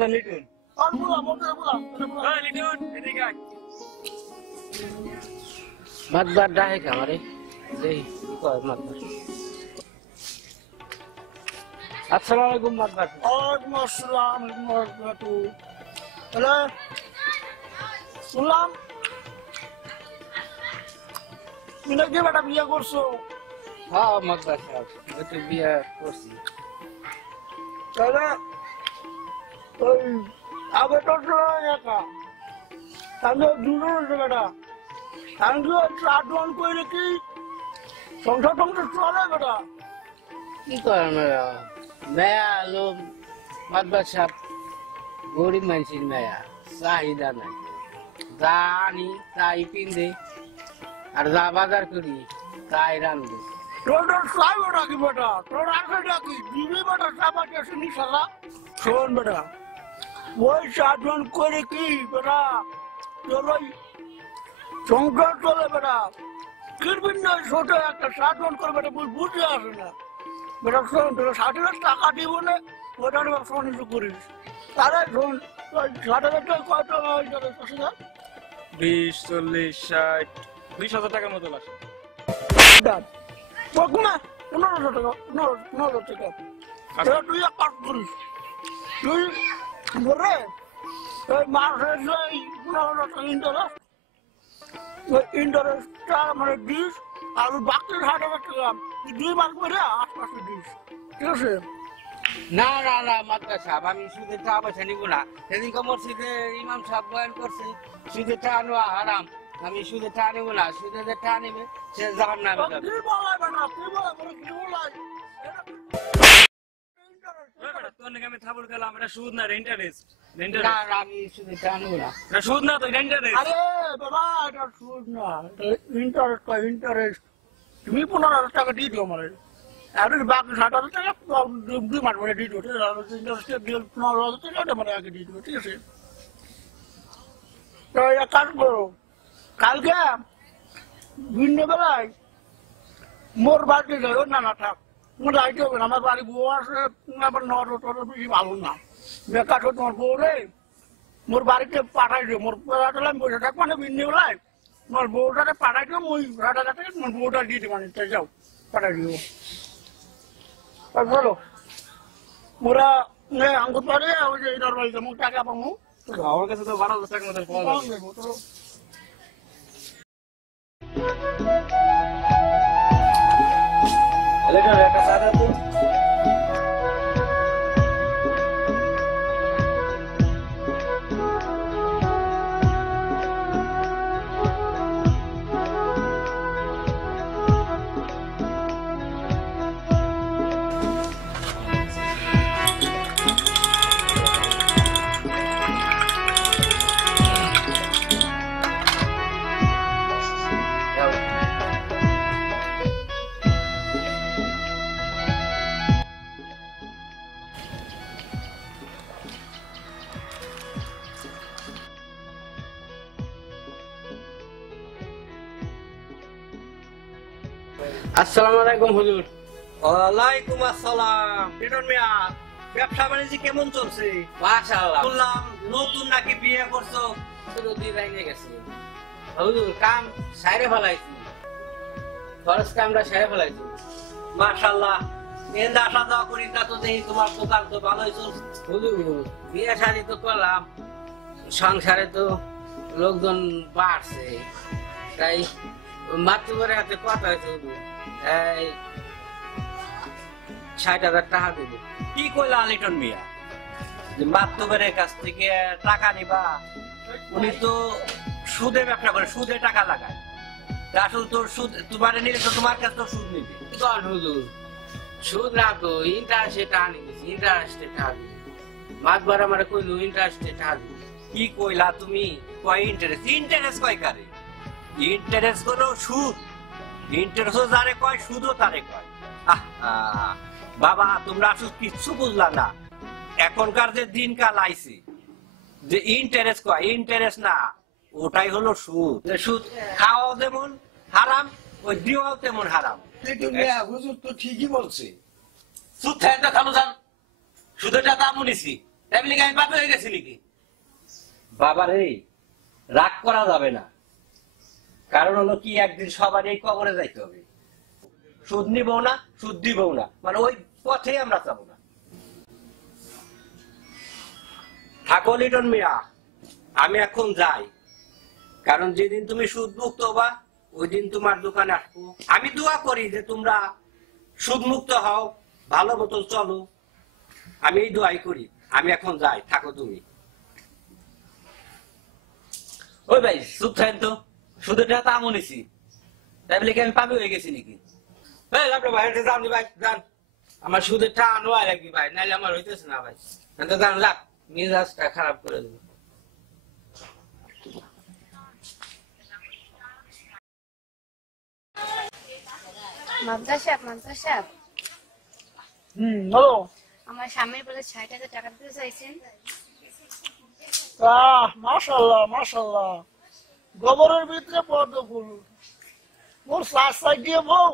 দা লিটন আর বলা মোটে বলা হ্যাঁ লিটন এদিকে আয় মাতবার ডাহে আমারে দেই কয় মাতবার আসসালামু আলাইকুম মাতবার ওয়ালাইকুম আসসালাম ওয়া রাহমাতুল্লাহ হ্যালো শুনলাম তুমি নাকি বেটা বিয়ে করছো হ্যাঁ মাতবার সাহেব আমি বিয়ে করছি তাহলে ওই আগে তো একা তাহলে দুজন হচ্ছে বেটা আমি কি ট্রাডন করে কি সংসার টংসার চলে বেটা কি করেন মেয়া লো মাতবার সাহেব গরিব মানুষের মেয়া চাহিদা নাই যা আনি তাই পিন্ধে আর যা বাজার করি তাই রান্ধে তোর চাই বেটা কি বেটা তোর আগে ডাকি দিবি বেটা চাপাটি শুনি সালা শোন বেটা ওই ট্রাডন করে কি বেটা তোর ওই সংসার চলে বেটা কিরবিন নয় ছোট একটা ট্রাডন করে বেটা বুঝে আসে না বেটা শোন তোর 60,000 টাকা দিব না ওটার ব্যবসা বাণিজ্য করিস তাহলে শোন 60,000 টাকা কত হয় তোর কাছে 20 40 60 20,000 টাকার মতো আসে না 15,000 টাকা 15,000 টাকা এবার তুই এক কাজ করিস তুই বলে ওই মাসের যে 15,000 টাকা ইন্টারেস্ট ওই ইন্টারেস্টটা মানে দিস আর বাকি 60,000 টাকা 2 মাস করে আশপাশে দিস ঠিক আছে না না না মাতবার সাহেব আমি সুদের টাকা পয়সা নিব না সেদিনকে মসজিদে ইমাম সাহেব বয়ান করছে সুদের টাকা নেওয়া হারাম আমি সুদের টাকা নেবো না সুদের যে টাকা নেবে সে জাহান নামে যাবে কি বলাই বেটা কি বলাই কি বলাই ওই বেটা তোর নাকি আমি থাবড় গেলাম এটা সুদ না ইন্টারেস্ট না ইন্টারেস্ট না আমি সুদের টাকা নেবো না এটা সুদ না তো ইন্টারেস্ট আরে বাবা এটা সুদ না ইন্টারেস্ট তুমি 15,000 টাকা দিয়ে দিও মানে আর বাকি 60,000 টাকা 2 মাস পরে দিয়ে দিও ইন্টারেস্ট দিয়ে 15,000 টাকা ওটা মানে আগে দিয়ে দিও ঠিক আছে তো এক কাজ করো কালকে ভিন্ন বেলায় মোর বাড়িতে যাই না না থাক মোর যাইতে হবে না আমার বাড়ি বউ আছে আমার নর বেশি ভালো না বেকার তো তোমার বউ রে মোর বাড়িতে পাঠাই দিও মোর আমি বসে থাকবো না ভিন্ন বেলায় তোমার বউটাকে পাঠাই দিও ওই 60,000 টাকা তোমার বউটা দিয়ে দেবো মানে যাও পাঠাই দিও বলো মোরা আঙ্গুর পারে ওই যে এটার বাড়িতে মুখ টাকা পাবো আমার কাছে তো 12,000 টাকার মতো পাওয়া যাবে লিটন একটা চা দাও তো আসসালামু আলাইকুম হুজুর ওয়ালাইকুম আসসালাম লিটন মিয়া ব্যবসা বাণিজ্য কেমন চলছে মাশাআল্লাহ শুনলাম নতুন নাকি বিয়ে করছো রোদি ভেঙে গেছে হুজুর কাম সাইরে ফেলাইছি খরচ কামটা সাইরে ফেলাইছি মাশাআল্লাহ এন্ড আসা যাওয়া করি তা তো দেখি তোমার দোকান তো ভালোই চলছে হুজুর বিয়ে শাদি তো করলাম সংসারে তো লোকজন বাড়ছে তাই মাত্র করে হাতে কথা হয়েছে হুজুর এই 60,000 টাকা দেবো কি কইলা লিটন মিয়া যে মাতবের কাছ থেকে টাকা নিবা উনি তো সুদে ব্যবসা করে সুদে টাকা লাগায় তা আসলে তোর সুদ তোমার নিলে তো তোমার কাছে তো সুদ নিবে কি কর হুজুর সুদ না তো ইন্টারেস্টে টাকা নিয়েছি ইন্টারেস্টে টাকা দিই মাতবার আমার কইলো ইন্টারেস্টে টাকা দিই কি কইলা তুমি কয় ইন্টারেস্ট কয় কারে ইন্টারেস্ট কোনো সুদ ইন্টারেস্টও যারে কয় সুদও তারে কয় বাবা তোমরা আসলে কিচ্ছু বুঝলা না এখনকার যে দিনকাল আইছে যে ইন্টারেস্ট কয় ইন্টারেস্ট না ওটাই হলো সুদ সুদ খাওয়াও যেমন হারাম ওই দিওয়াও তেমন হারাম হুজুর তো ঠিকই বলছে সুদ খাই তো খাবো যান সুদের টাকা আমু নিছি তাই বলি কি আমি বাপে হয়ে গেছি নাকি? বাবা রে, রাগ করা যাবে না। কারণ হলো কি, একদিন সবার এই কবরে যাইতে হবে। সুদ নিবও না, সুদ দিবও না, মানে ওই পথে আমরা যাবো না। থাকো লিটন মিয়া, আমি এখন যাই। কারণ যেদিন তুমি সুদ মুক্ত হবা ওই দিন তোমার দোকানে আসবো। আমি দোয়া করি যে তোমরা সুদ মুক্ত হও, ভালো মতো চলো। আমি এই দোয়াই করি। আমি এখন যাই, থাকো তুমি। ওই ভাই চুপ থাকেন তো, সুদের টাকা আমও নিছি, তাই বলে কি আমি পাপি হয়ে গেছি নাকি? এই লাভ ভাই, এটা যান ভাই, যান। আমার সুদের টাকা আনোয়া লাগবে ভাই, নাইলে আমার হইতেছে না ভাই। তো যান, লাভ মেজাজটা খারাপ করে দেবো। মাদ্রাসা বলো। আমার স্বামীর বলে ৬০,০০০ টাকা দিতে চাইছেন। মাশাল্লাহ মাশাল্লাহ, গোবরের ভিতরে পদ্ম ফুল। মোর সাইড দিয়ে বউ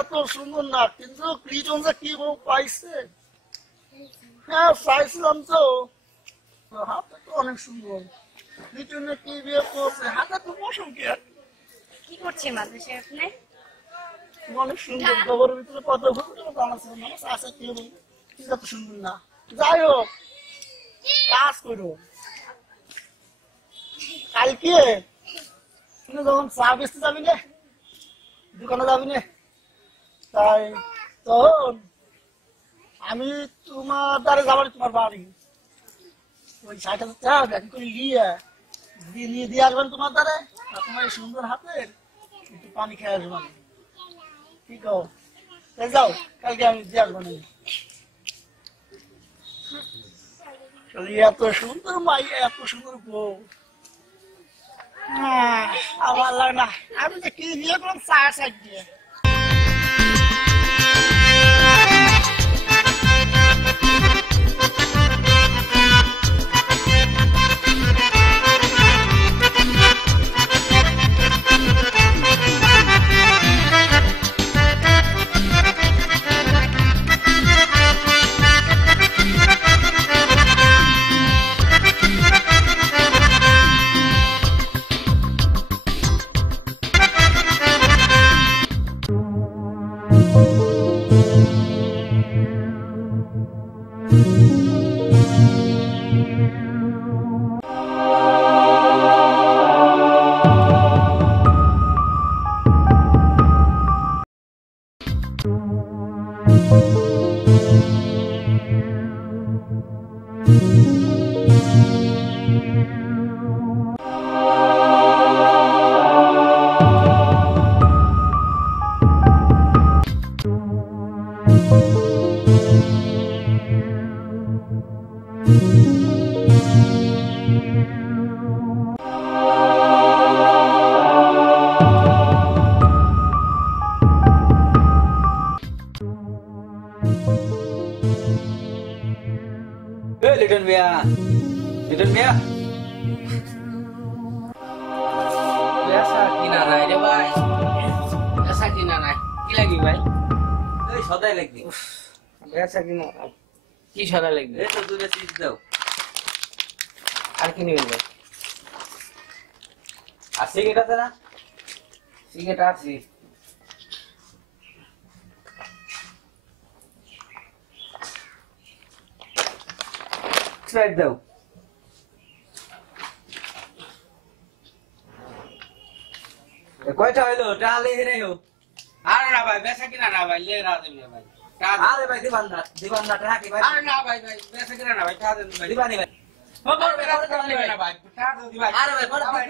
এত সুন্দর না, কিন্তু লিটন যে কি বউ পাইছে। হ্যাঁ চাইছিলাম তো, হাতটা তো অনেক সুন্দর। লিটনে কি বিয়ে করছে, হাতে তো পশম কি আর। কি করছে মাদ্রাসায় আপনি? অনেক সুন্দর, গোবরের ভিতরে পদ্ম ফুল জানা ছিল না, চাষা কি বউ কিন্তু এত সুন্দর না। যাই হোক, কাজ করো কালকে। তুমি যখন চা বেচতে যাবি না, দোকানে যাবি না, তাই তখন আমি তোমার দ্বারে যাবার, তোমার বাড়ি ওই ৬০,০০০ টাকা ব্যাংক করে নিয়ে দিয়ে আসবেন তোমার দ্বারে। আর তোমার এই সুন্দর হাতের একটু পানি খেয়ে আসবেন, ঠিক আছে? তাই যাও, কালকে আমি দিয়ে আসবেন। এত সুন্দর মাই, এত সুন্দর বউ, আমার লাগে না। আমি যে কি দিয়ে করলাম, চা সাইড দিয়ে। লিটন মিয়া, লিটন মিয়া, বেচা কিনা নাই রে ভাই, বেচা কিনা নাই। কি লাগবে ভাই? এই সদাই লাগবে। বেচা কিনা কি সদাই লাগবে? এই তো দুটো চিজ দাও। আর কি নিবেন ভাই? আর সিগারেট আছে না? সিগারেট আছে। দাও। কয়টা হইলো? টালে হেরে হো। আরে না ভাই, বেচা কিনা না ভাই, লে রাত দেন ভাই। আরে ভাই দিবান না টাকা কি ভাই? আরে না ভাই, বেচা কিনা না ভাই, টাকা দেন ভাই। দিবানি ভাই। ও বড় বেটা টাকা দিবেন না ভাই। টাকা দাও দি ভাই। আরে ভাই বড় ভাই।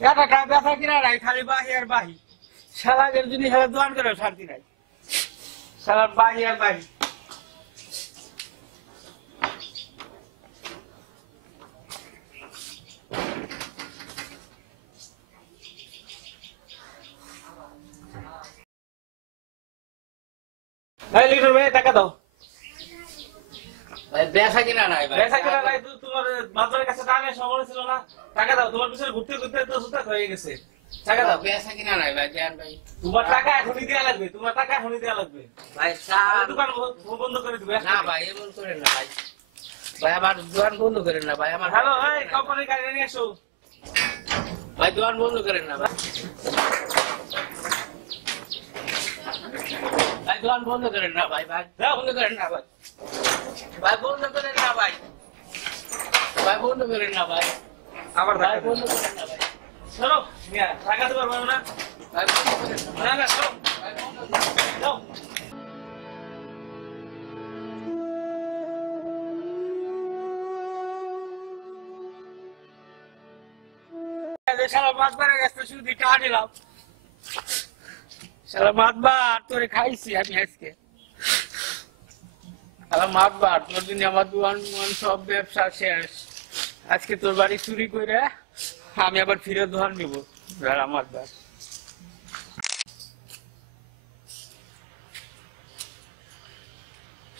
এটা টাকা বেচা কিনা নাই, খালি বাহি আর বাহি। শালাগের জিনিস হাতে দোয়ান করে শান্তি নাই। শালার বাহি আর বাহি। লিটন ভাই টাকা দাও। ভাই বেচা কিনা নাই ভাই, বেচা কিনা নাই। তোমার বাজারের কাছে টাকা সময় ছিল না, টাকা দাও। তোমার পিছনে ঘুরতে ঘুরতে তো সুতা হয়ে গেছে। টাকা দাও। বেচা কিনা নাই ভাই, দেন ভাই। তোমার টাকা এখনই দেওয়া লাগবে, তোমার টাকা এখনই দেওয়া লাগবে। ভাই আর চা দোকান বন্ধ করে দিবে। না ভাই, এমন করেন না ভাই। ভাই আমার দোকান বন্ধ করেন না ভাই, আমার হ্যালো, এই কোম্পানির গাড়ি নিয়ে এসো। ভাই দোকান বন্ধ করেন না ভাই। ভাই দোকান বন্ধ করেন না ভাই, ভাই বন্ধ করেন না ভাই। ভাই বন্ধ করেন না ভাই। ভাই বন্ধ করেন না ভাই। আবার ভাই টাকা বন্ধ করেন না ভাই। চলো মিয়া, টাকা দিতে পারবো না। ভাই বন্ধ করেন না। না না, চলো ভাই বন্ধ করেন না। যাও। শালা মাতবার গেছে শুধু টাকা দিলাম শালা মাতবার তোরে খাইছি আমি আজকে শালা মাতবার তোর জন্য আমার দোকান সব ব্যবসা শেষ আজকে তোর বাড়ি চুরি করে আমি আবার ফিরে দোকান নিব শালা মাতবার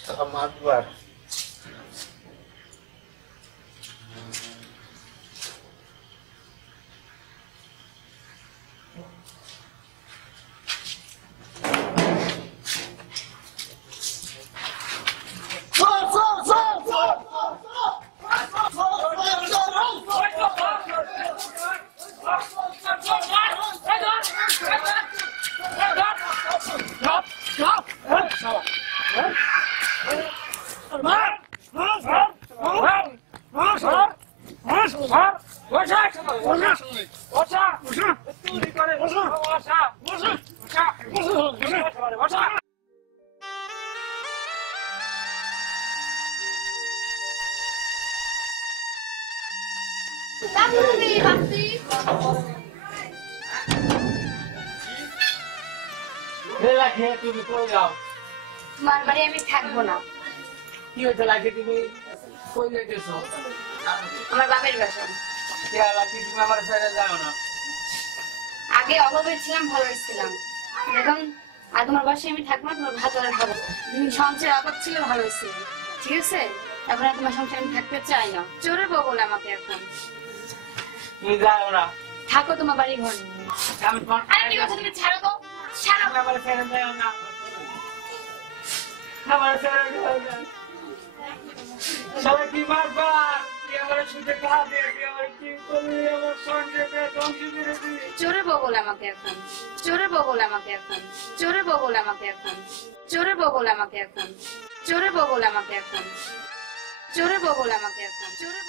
শালা মাতবার তুমি কই যাও? তোমার বাড়ি আমি থাকবো না, কি হয়েছে লাখি, তুমি কই যাইতেছো? আমার বাপের বাসায়। কে লাখি, তুমি আমার ছেড়ে যাও না। আগে অভাবে ছিলাম, ভালো ছিলাম, এখন আর তোমার বাসায় আমি থাকবো না, তোমার ভাত আর খাবো। তুমি সংসার অভাব ছিল, ভালো ছিল, ঠিক আছে? এখন আর তোমার সংসার আমি থাকতে চাই না। চোরে বলে আমাকে এখন। তুমি যাও না। থাকো তোমার বাড়ি ঘর নিয়ে। আমি তোমার আরে কি কথা, তুমি ছাড়ো তো, ছাড়ো। তুমি আমার ছেড়ে যাও না। আমার ছেড়ে যাও না। সবাই কি মারবার তুই আমার শুধু টাকা দিয়ে তুই আমার কি করলি আমার সঙ্গে ধ্বংস করে দিলি চোরে বলে আমাকে এখন। চোরে বলে আমাকে এখন। চোরে বলে আমাকে এখন। চোরে বলে আমাকে এখন। চোরে বলে আমাকে এখন। চোরে বলে আমাকে এখন। চোরে